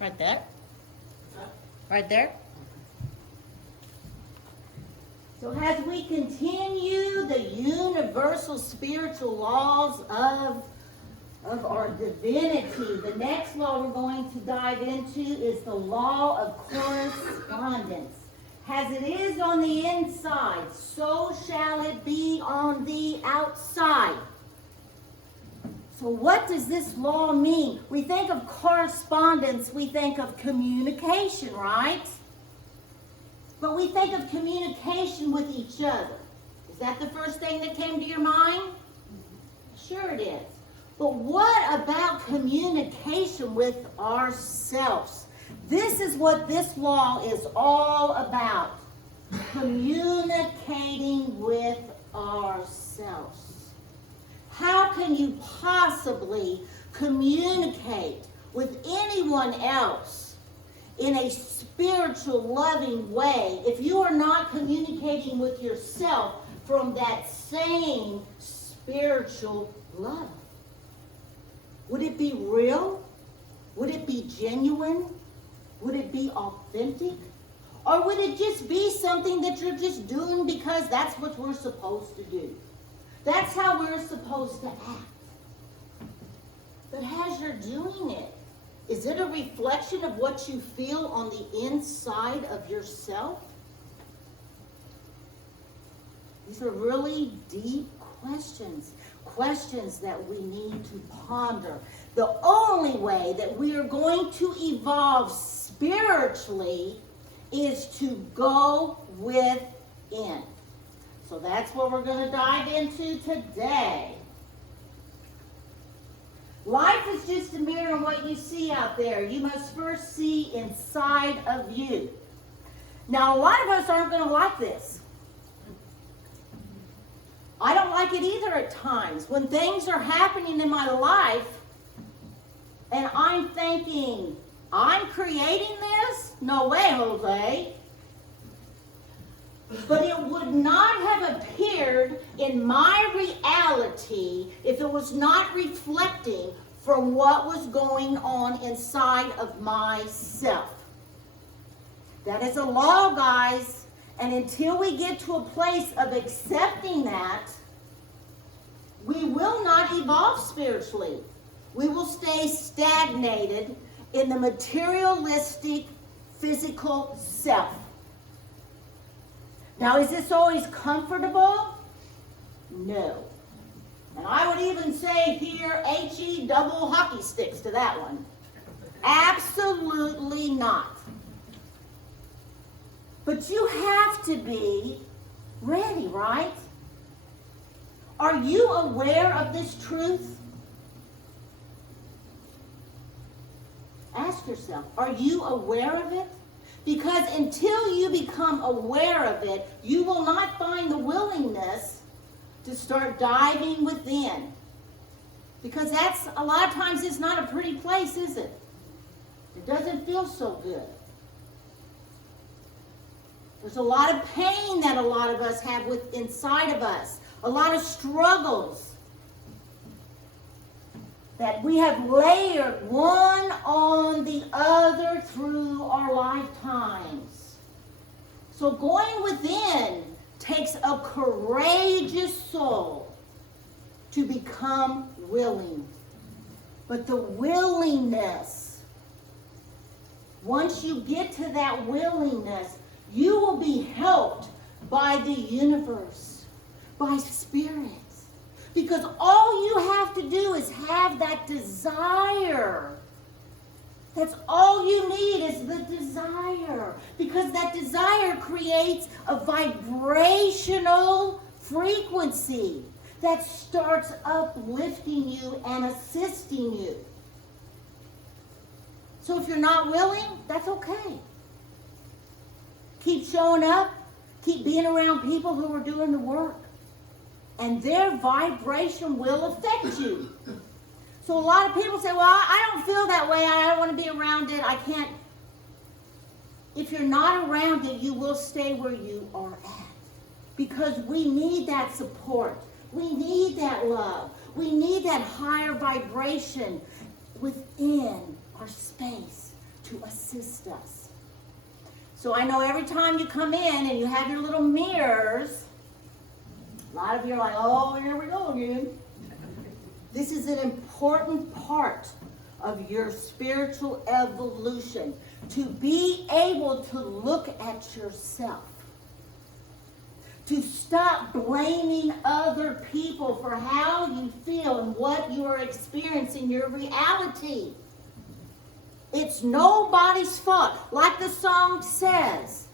Right there. Right there. So as we continue the universal spiritual laws of our divinity, the next law we're going to dive into is the law of correspondence. As it is on the inside, so shall it be on the outside. So what does this law mean? We think of correspondence, we think of communication, right? But we think of communication with each other. Is that the first thing that came to your mind? Sure it is. But what about communication with ourselves? This is what this law is all about. Communicating with ourselves. How can you possibly communicate with anyone else in a spiritual, loving way if you are not communicating with yourself from that same spiritual love? Would it be real? Would it be genuine? Would it be authentic? Or would it just be something that you're just doing because that's what we're supposed to do? That's how we're supposed to act. But as you're doing it, is it a reflection of what you feel on the inside of yourself? These are really deep questions. Questions that we need to ponder. The only way that we are going to evolve spiritually is to go within. So that's what we're going to dive into today. Life is just a mirror of what you see out there. You must first see inside of you. Now, a lot of us aren't going to like this. I don't like it either at times. When things are happening in my life and I'm thinking, I'm creating this? No way, Jose. But it would not have appeared in my reality if it was not reflecting from what was going on inside of myself. That is a law, guys. And until we get to a place of accepting that, we will not evolve spiritually. We will stay stagnated in the materialistic, physical self. Now, is this always comfortable? No. And I would even say here, HE double hockey sticks to that one. Absolutely not. But you have to be ready, right? Are you aware of this truth? Ask yourself, are you aware of it? Because until you become aware of it, you will not find the willingness to start diving within. Because that's, a lot of times, it's not a pretty place, is it? It doesn't feel so good. There's a lot of pain that a lot of us have inside of us. A lot of struggles that we have layered one on the other through our lifetimes. So going within takes a courageous soul to become willing. But the willingness, once you get to that willingness, you will be helped by the universe, by spirits. Because all you have to do is have that desire. That's all you need is the desire. Because that desire creates a vibrational frequency that starts uplifting you and assisting you. So if you're not willing, that's okay. Keep showing up. Keep being around people who are doing the work. And their vibration will affect you. So a lot of people say, well, I don't feel that way. I don't want to be around it. I can't. If you're not around it, you will stay where you are at. Because we need that support. We need that love. We need that higher vibration within our space to assist us. So I know every time you come in and you have your little mirrors, a lot of you are like, oh, here we go again. This is an important part of your spiritual evolution, to be able to look at yourself, to stop blaming other people for how you feel and what you are experiencing, your reality. It's nobody's fault. Like the song says,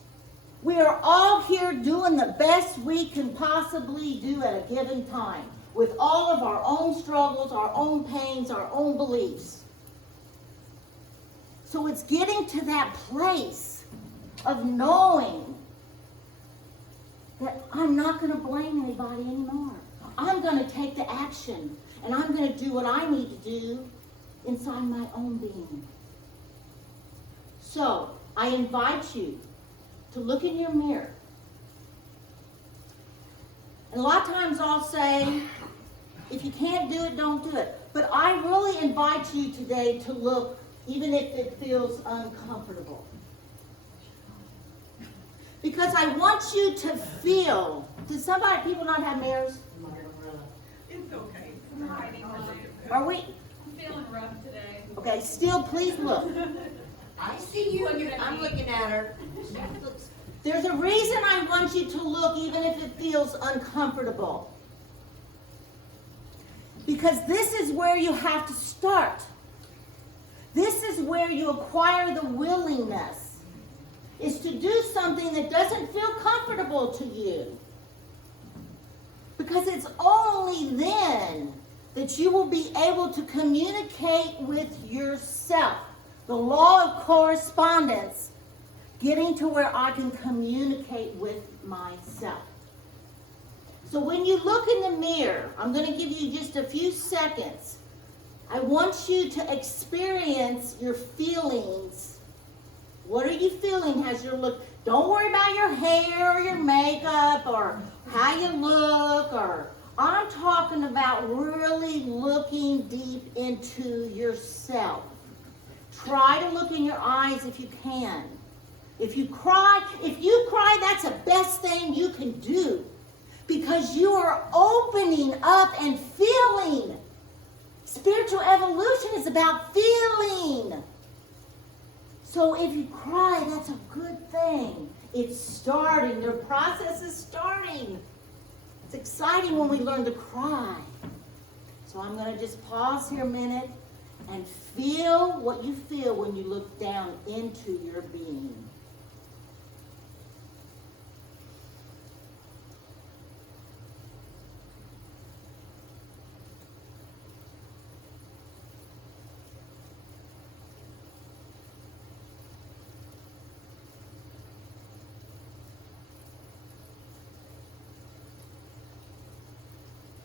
we are all here doing the best we can possibly do at a given time, with all of our own struggles, our own pains, our own beliefs. So it's getting to that place of knowing that I'm not going to blame anybody anymore. I'm going to take the action, and I'm going to do what I need to do inside my own being. So I invite you to look in your mirror. And a lot of times I'll say, if you can't do it, don't do it. But I really invite you today to look, even if it feels uncomfortable. Because I want you to feel, people not have mirrors? It's okay. Are we? I'm feeling rough today. Okay, still please look. I see you. I'm looking at her. There's a reason I want you to look even if it feels uncomfortable. Because this is where you have to start. This is where you acquire the willingness, is to do something that doesn't feel comfortable to you. Because it's only then that you will be able to communicate with yourself. The law of correspondence, getting to where I can communicate with myself. So when you look in the mirror, I'm going to give you just a few seconds. I want you to experience your feelings. What are you feeling as you look? Don't worry about your hair or your makeup or how you look. I'm talking about really looking deep into yourself. Try to look in your eyes if you can. If you cry, that's the best thing you can do. Because you are opening up and feeling. Spiritual evolution is about feeling. So if you cry, that's a good thing. It's starting. The process is starting. It's exciting when we learn to cry. So I'm going to just pause here a minute and feel what you feel when you look down into your being.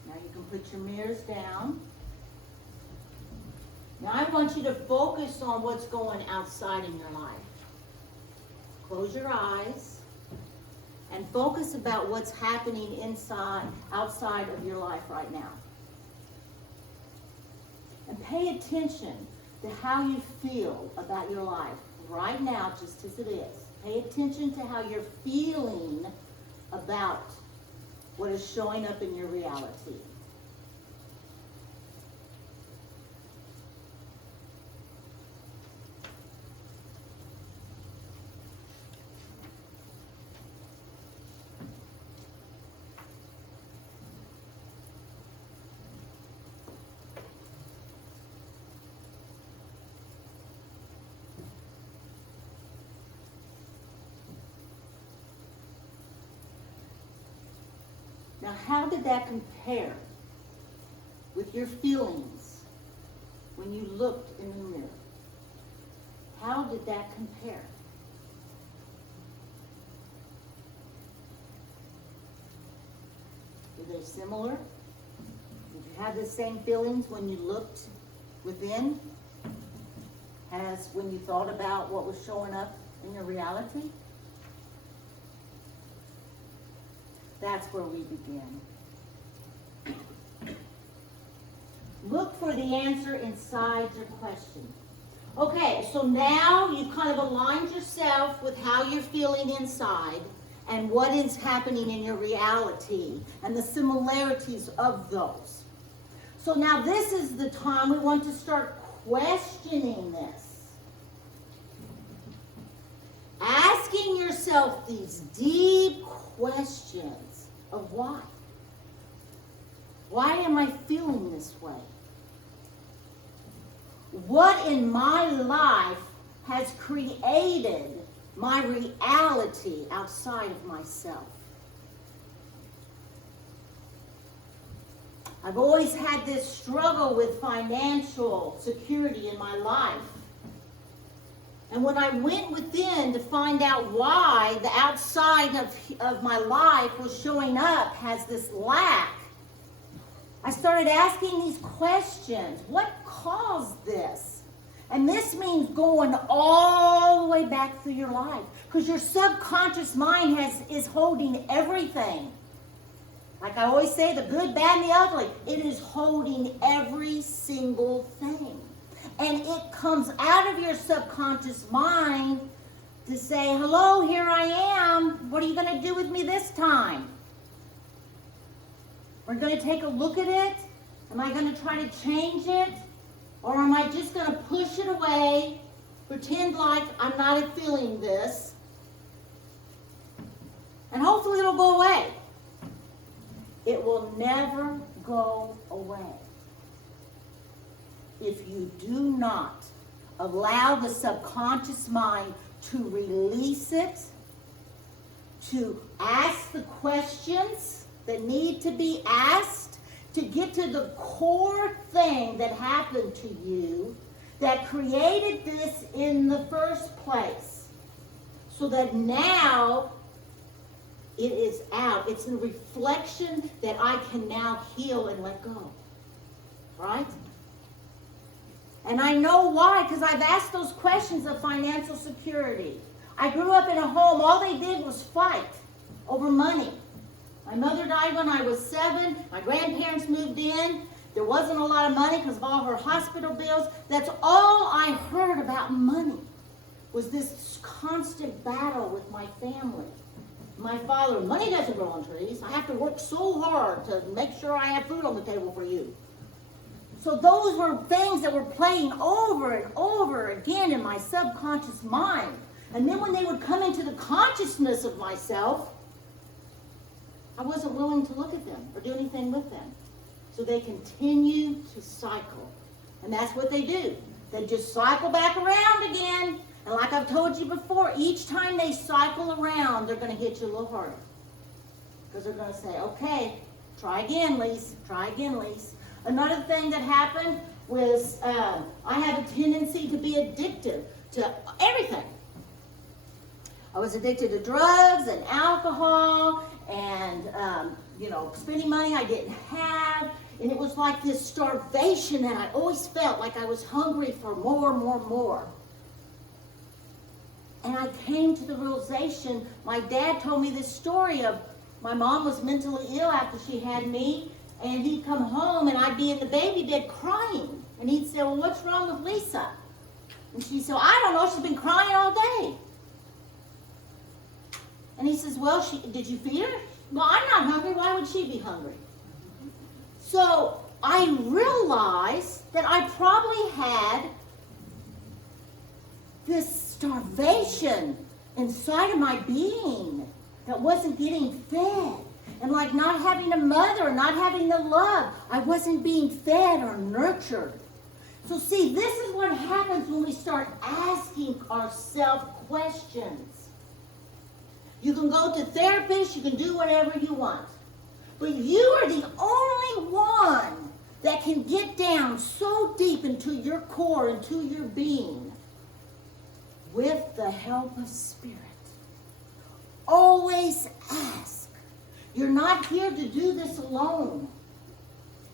Now you can put your mirrors down. Now I want you to focus on what's going outside in your life. Close your eyes and focus about what's happening outside of your life right now. And pay attention to how you feel about your life right now, just as it is. Pay attention to how you're feeling about what is showing up in your reality. Now, how did that compare with your feelings when you looked in the mirror? How did that compare? Were they similar? Did you have the same feelings when you looked within as when you thought about what was showing up in your reality? That's where we begin. Look for the answer inside your question. Okay, so now you've kind of aligned yourself with how you're feeling inside and what is happening in your reality and the similarities of those. So now this is the time we want to start questioning this. Asking yourself these deep questions of why. Why am I feeling this way? What in my life has created my reality outside of myself? I've always had this struggle with financial security in my life. And when I went within to find out why the outside of my life was showing up as this lack, I started asking these questions. What caused this? And this means going all the way back through your life. Because your subconscious mind is holding everything. Like I always say, the good, bad, and the ugly. It is holding every single thing. And it comes out of your subconscious mind to say, hello, here I am. What are you going to do with me this time? We're going to take a look at it. Am I going to try to change it? Or am I just going to push it away, pretend like I'm not feeling this, and hopefully it'll go away? It will never go away if you do not allow the subconscious mind to release it, to ask the questions that need to be asked, to get to the core thing that happened to you that created this in the first place. So that now it is out. It's a reflection that I can now heal and let go. Right? And I know why, because I've asked those questions of financial security. I grew up in a home, all they did was fight over money. My mother died when I was 7. My grandparents moved in. There wasn't a lot of money because of all her hospital bills. That's all I heard about money, was this constant battle with my family. My father, money doesn't grow on trees. I have to work so hard to make sure I have food on the table for you. So those were things that were playing over and over again in my subconscious mind. And then when they would come into the consciousness of myself, I wasn't willing to look at them or do anything with them. So they continue to cycle. And that's what they do. They just cycle back around again. And like I've told you before, each time they cycle around, they're going to hit you a little harder. Because they're going to say, okay, try again, Lisa. Try again, Lisa. Another thing that happened was I have a tendency to be addicted to everything. I was addicted to drugs and alcohol and, spending money I didn't have. And it was like this starvation, and I always felt like I was hungry for more, more, more. And I came to the realization, my dad told me this story of my mom was mentally ill after she had me, and he'd come home and I'd be in the baby bed crying. And he'd say, well, what's wrong with Lisa? And she said, I don't know, she's been crying all day. And he says, well, did you feed her? Well, I'm not hungry, why would she be hungry? So I realized that I probably had this starvation inside of my being that wasn't getting fed. And like not having a mother, not having the love, I wasn't being fed or nurtured. So see, this is what happens when we start asking ourselves questions. You can go to therapists, you can do whatever you want. But you are the only one that can get down so deep into your core, into your being, with the help of Spirit. Always ask. You're not here to do this alone.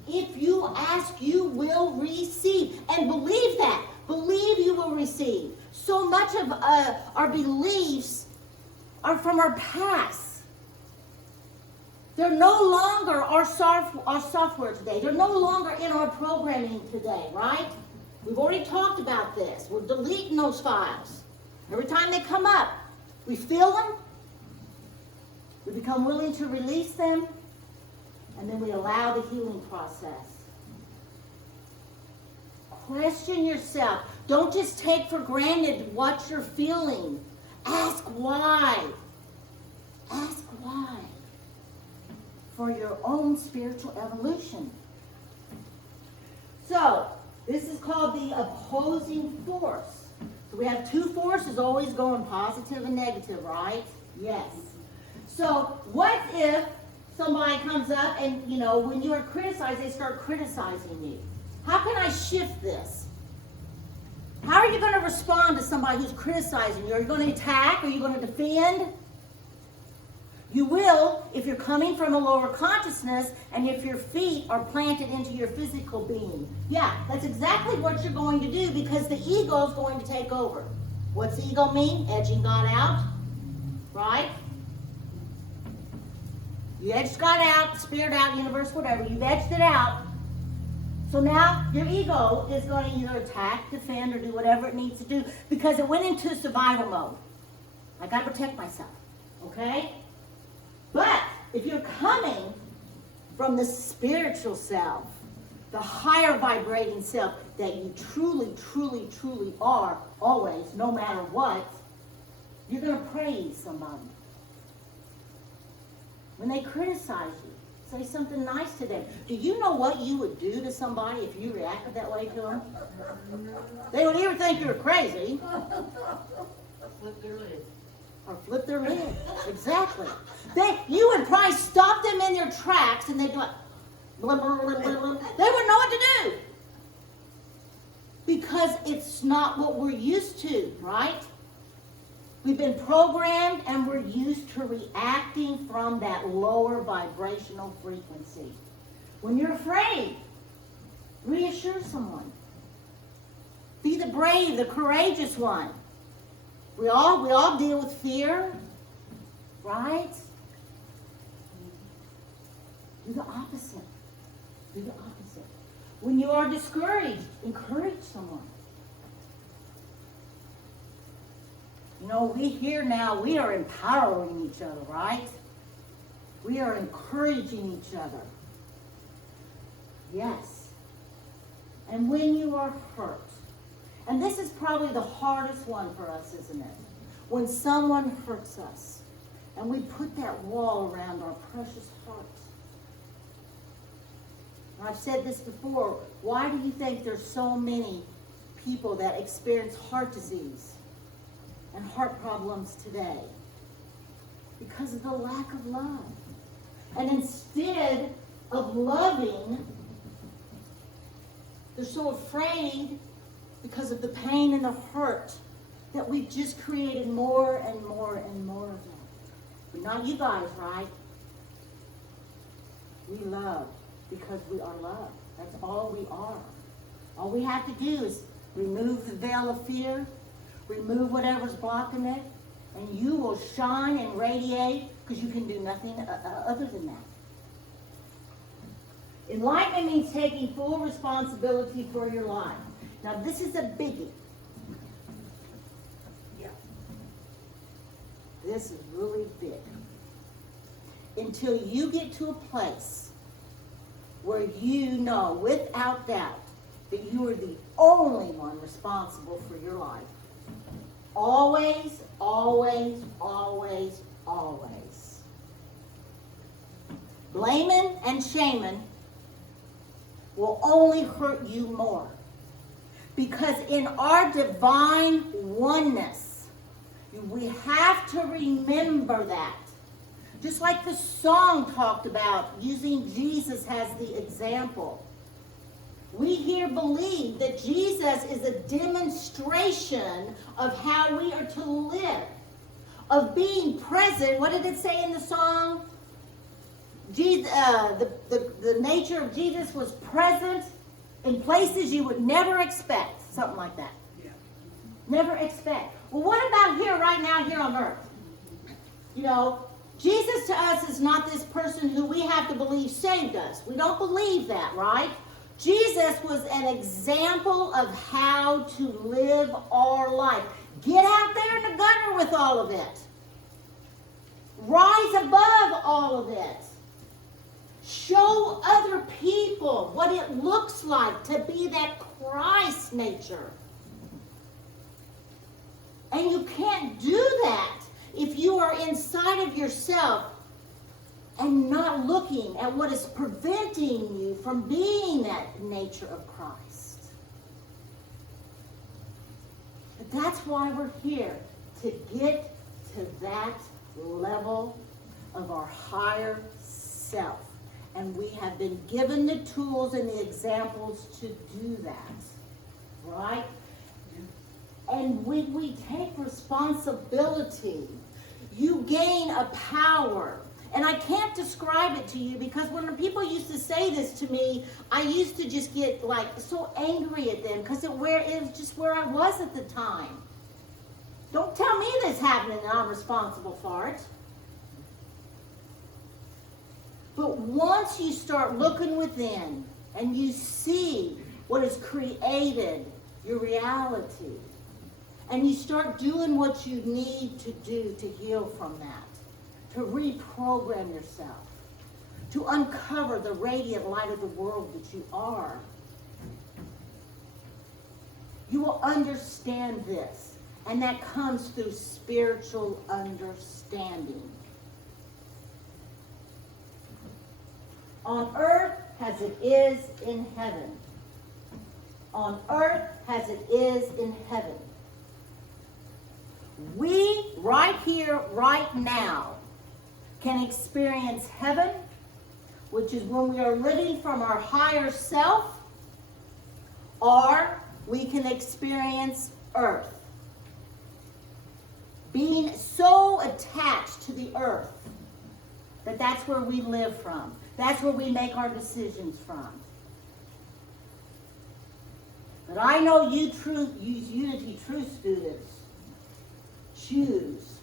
If you ask, you will receive. And believe that. Believe you will receive. So much of our beliefs are from our past. They're no longer our software today. They're no longer in our programming today, right? We've already talked about this. We're deleting those files. Every time they come up, we feel them, we become willing to release them, and then we allow the healing process. Question yourself. Don't just take for granted what you're feeling. Ask why. Ask why. For your own spiritual evolution. So, this is called the opposing force. So we have two forces always going positive and negative, right? Yes. So what if somebody comes up and, when you are criticized, they start criticizing you? How can I shift this? How are you going to respond to somebody who's criticizing you? Are you going to attack? Are you going to defend? You will if you're coming from a lower consciousness and if your feet are planted into your physical being. Yeah, that's exactly what you're going to do because the ego is going to take over. What's the ego mean? Edging God out, right? You edged God out, spirit out, universe, whatever. You've edged it out. So now your ego is going to either attack, defend, or do whatever it needs to do because it went into survival mode. I got to protect myself, okay? But if you're coming from the spiritual self, the higher vibrating self that you truly, truly, truly are, always, no matter what, you're going to praise somebody. When they criticize you, say something nice to them. Do you know what you would do to somebody if you reacted that way to them? They would either think you were crazy. Flip their lid. Or flip their lid. Exactly. You would probably stop them in their tracks and they'd be like, blah, blah, blah, blah, blah. They wouldn't know what to do. Because it's not what we're used to, right? We've been programmed and we're used to reacting from that lower vibrational frequency. When you're afraid, reassure someone. Be the brave, the courageous one. We all deal with fear, right? Do the opposite. Do the opposite. When you are discouraged, encourage someone. We here now, we are empowering each other, right? We are encouraging each other. Yes. And when you are hurt, and this is probably the hardest one for us, isn't it? When someone hurts us, and we put that wall around our precious hearts. And I've said this before, why do you think there's so many people that experience heart disease and heart problems today? Because of the lack of love. And instead of loving, they're so afraid because of the pain and the hurt that we've just created more and more and more of that. But not you guys, right? We love because we are loved. That's all we are. All we have to do is remove the veil of fear, remove whatever's blocking it, and you will shine and radiate because you can do nothing other than that. Enlightenment means taking full responsibility for your life. Now, this is a biggie. Yeah. This is really big. Until you get to a place where you know without doubt that you are the only one responsible for your life. Always, always, always, always. Blaming and shaming will only hurt you more. Because in our divine oneness, we have to remember that. Just like the song talked about, using Jesus as the example. We here believe that Jesus is a demonstration of how we are to live. Of being present. What did it say in the song? Jesus, the nature of Jesus was present in places you would never expect. Something like that. Yeah. Never expect. Well, what about here, right now, here on earth? Jesus to us is not this person who we have to believe saved us. We don't believe that, right? Jesus was an example of how to live our life. Get out there in the gutter with all of it. Rise above all of it. Show other people what it looks like to be that Christ nature. And you can't do that if you are inside of yourself and not looking at what is preventing you from being that nature of Christ. But that's why we're here, to get to that level of our higher self. And we have been given the tools and the examples to do that. Right? And when we take responsibility, you gain a power. And I can't describe it to you because when people used to say this to me, I used to just get like so angry at them because it was just where I was at the time. Don't tell me this happening and I'm responsible for it. But once you start looking within and you see what has created your reality, and you start doing what you need to do to heal from that, to reprogram yourself, to uncover the radiant light of the world that you are, you will understand this. And that comes through spiritual understanding. On earth as it is in heaven. On earth as it is in heaven. We, right here, right now, can experience heaven, which is when we are living from our higher self, or we can experience earth. Being so attached to the earth that that's where we live from. That's where we make our decisions from. But I know you Unity True students choose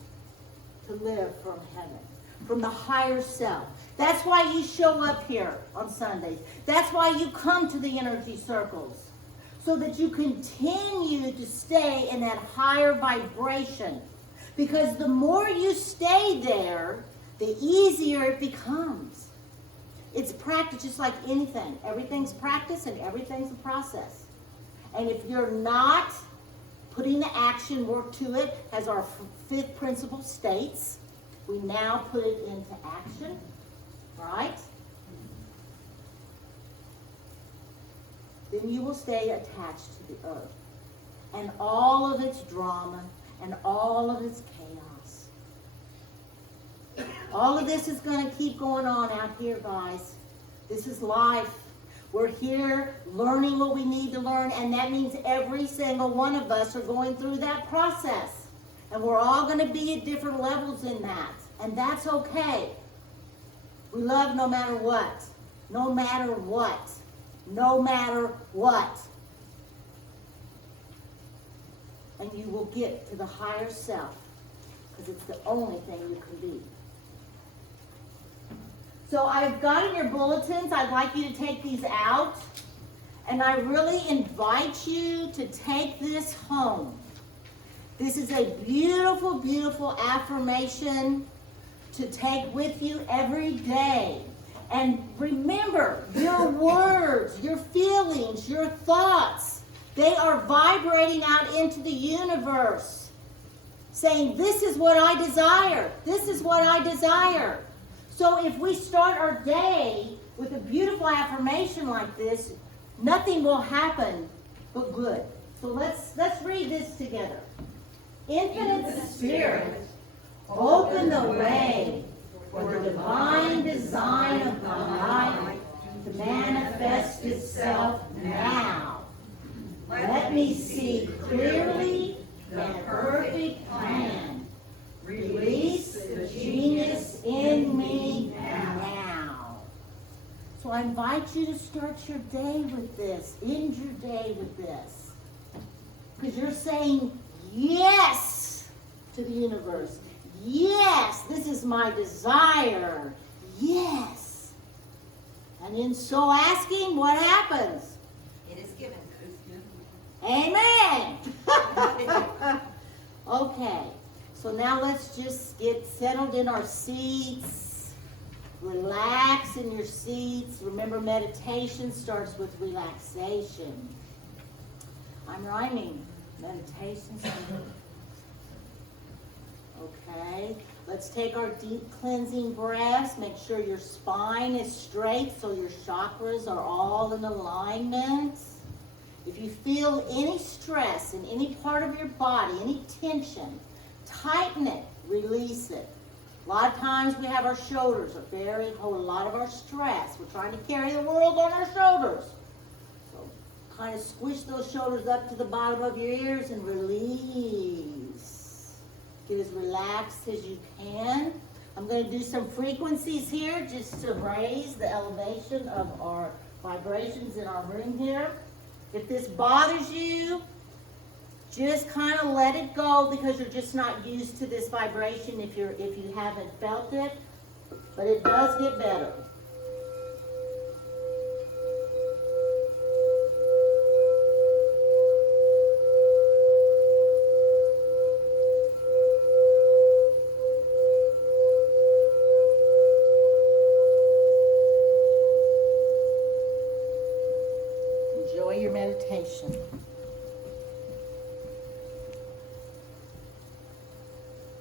to live from heaven, from the higher self. That's why you show up here on Sundays. That's why you come to the energy circles, so that you continue to stay in that higher vibration. Because the more you stay there, the easier it becomes. It's practice, just like anything. Everything's practice and everything's a process. And if you're not putting the action work to it, as our fifth principle states, we now put it into action, right? Then you will stay attached to the earth and all of its drama and all of its chaos. All of this is going to keep going on out here, guys. This is life. We're here learning what we need to learn, and that means every single one of us are going through that process. And we're all going to be at different levels in that, and that's okay. We love no matter what. No matter what. No matter what. And you will get to the higher self, because it's the only thing you can be. So I've got in your bulletins, I'd like you to take these out. And I really invite you to take this home. This is a beautiful, beautiful affirmation to take with you every day. And remember, your words, your feelings, your thoughts, they are vibrating out into the universe, saying, this is what I desire. This is what I desire. So if we start our day with a beautiful affirmation like this, nothing will happen but good. So let's read this together. Infinite Spirit, open the way for the divine design of my life to manifest itself now. Let me see clearly the perfect plan. Release the genius in me now. So I invite you to start your day with this, end your day with this. Because you're saying yes to the universe. Yes, this is my desire. Yes. And in so asking, what happens? It is given. Amen. Okay, so now let's just get settled in our seats. Relax in your seats. Remember, meditation starts with relaxation. I'm rhyming. Meditation. Okay, let's take our deep cleansing breaths. Make sure your spine is straight so your chakras are all in alignment. If you feel any stress in any part of your body, any tension, tighten it, release it. A lot of times we have our shoulders hold a lot of our stress. We're trying to carry the world on our shoulders. So kind of squish those shoulders up to the bottom of your ears and release. Get as relaxed as you can. I'm going to do some frequencies here just to raise the elevation of our vibrations in our room here. If this bothers you, just kind of let it go because you're just not used to this vibration if you haven't felt it. But it does get better. Enjoy your meditation.